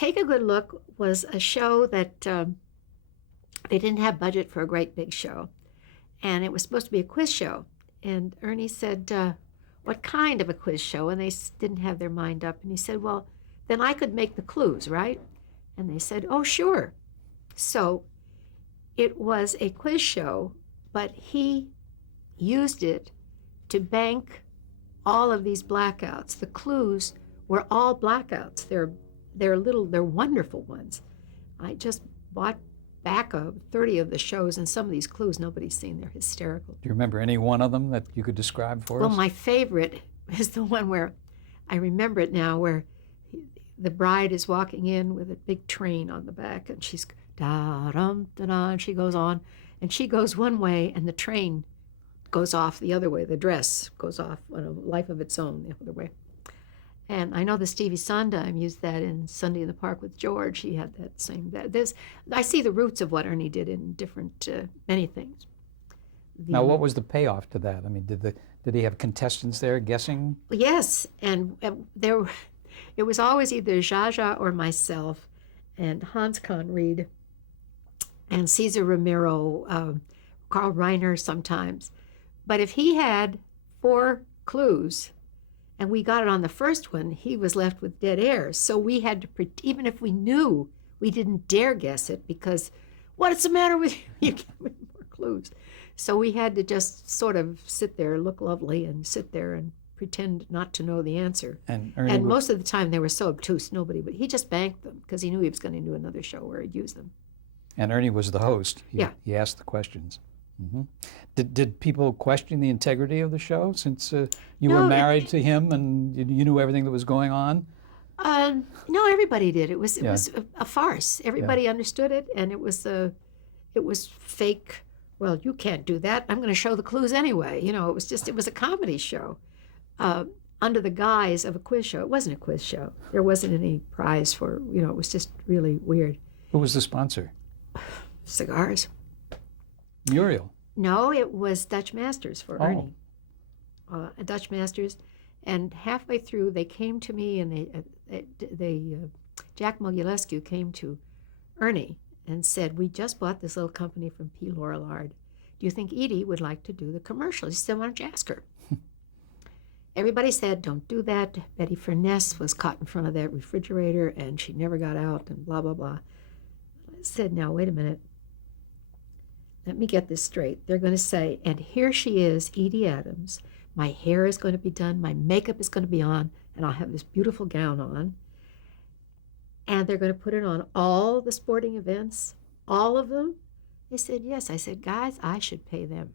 Take a Good Look was a show that they didn't have budget for a great big show. And it was supposed to be a quiz show. And Ernie said, what kind of a quiz show? And they didn't have their mind up. And he said, well, then I could make the clues, right? And they said, oh, sure. So it was a quiz show, but he used it to bank all of these blackouts. The clues were all blackouts. They're wonderful ones. I just bought back 30 of the shows, and some of these clues nobody's seen. They're hysterical. Do you remember any one of them that you could describe for us? Well, my favorite is the one where, I remember it now, where the bride is walking in with a big train on the back, and she's da-dum-da-da, and she goes on, and she goes one way, and the train goes off the other way. The dress goes off on a life of its own the other way. And I know the Stevie Sondheim used that in Sunday in the Park with George. He had that same. I see the roots of what Ernie did in different, many things. Now, what was the payoff to that? I mean, did he have contestants there guessing? Yes, and it was always either Zsa or myself, and Hans Conried, and Cesar Romero, Carl Reiner sometimes. But if he had 4 clues, and we got it on the first one, he was left with dead air. So we had to, even if we knew, we didn't dare guess it because, what's the matter with you? You gave me more clues. So we had to just sort of sit there, look lovely, and sit there and pretend not to know the answer. And most of the time they were so obtuse, he just banked them because he knew he was going to do another show where he'd use them. And Ernie was the host. He asked the questions. Mm-hmm. Did people question the integrity of the show since you were married to him and you knew everything that was going on? No, everybody did. It was a farce. Everybody understood it, and it was fake. Well, you can't do that. I'm going to show the clues anyway. You know, it was a comedy show under the guise of a quiz show. It wasn't a quiz show. There wasn't any prize for, it was just really weird. Who was the sponsor? Cigars. Muriel. No, it was Dutch Masters for Ernie. Dutch Masters, and halfway through they came to me, and Jack Mogilescu came to Ernie and said, "We just bought this little company from P. Lorillard. Do you think Edie would like to do the commercial?" He said, "Why don't you ask her?" Everybody said, "Don't do that." Betty Furness was caught in front of that refrigerator, and she never got out, and blah blah blah. I said, "Now wait a minute. Let me get this straight. They're going to say, and here she is, Edie Adams. My hair is going to be done. My makeup is going to be on. And I'll have this beautiful gown on. And they're going to put it on all the sporting events, all of them." They said, yes. I said, guys, I should pay them.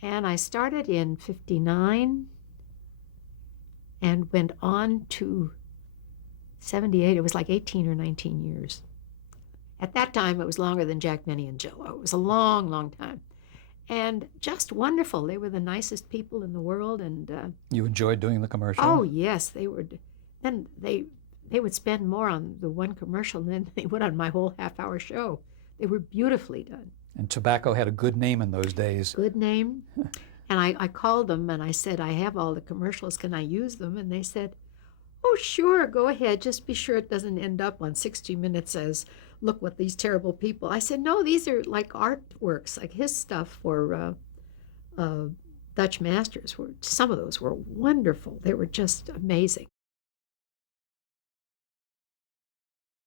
And I started in 59 and went on to 78. It was like 18 or 19 years. At that time, it was longer than Jack Benny and Jell-O. It was a long, long time. And just wonderful. They were the nicest people in the world. And you enjoyed doing the commercial? Oh, yes. They were. Then they would spend more on the one commercial than they would on my whole half-hour show. They were beautifully done. And tobacco had a good name in those days. Good name. And I called them and I said, I have all the commercials. Can I use them? And they said, oh, sure, go ahead. Just be sure it doesn't end up on 60 Minutes as, look what these terrible people. I said, no, these are like artworks, like his stuff for Dutch Masters. Some of those were wonderful. They were just amazing.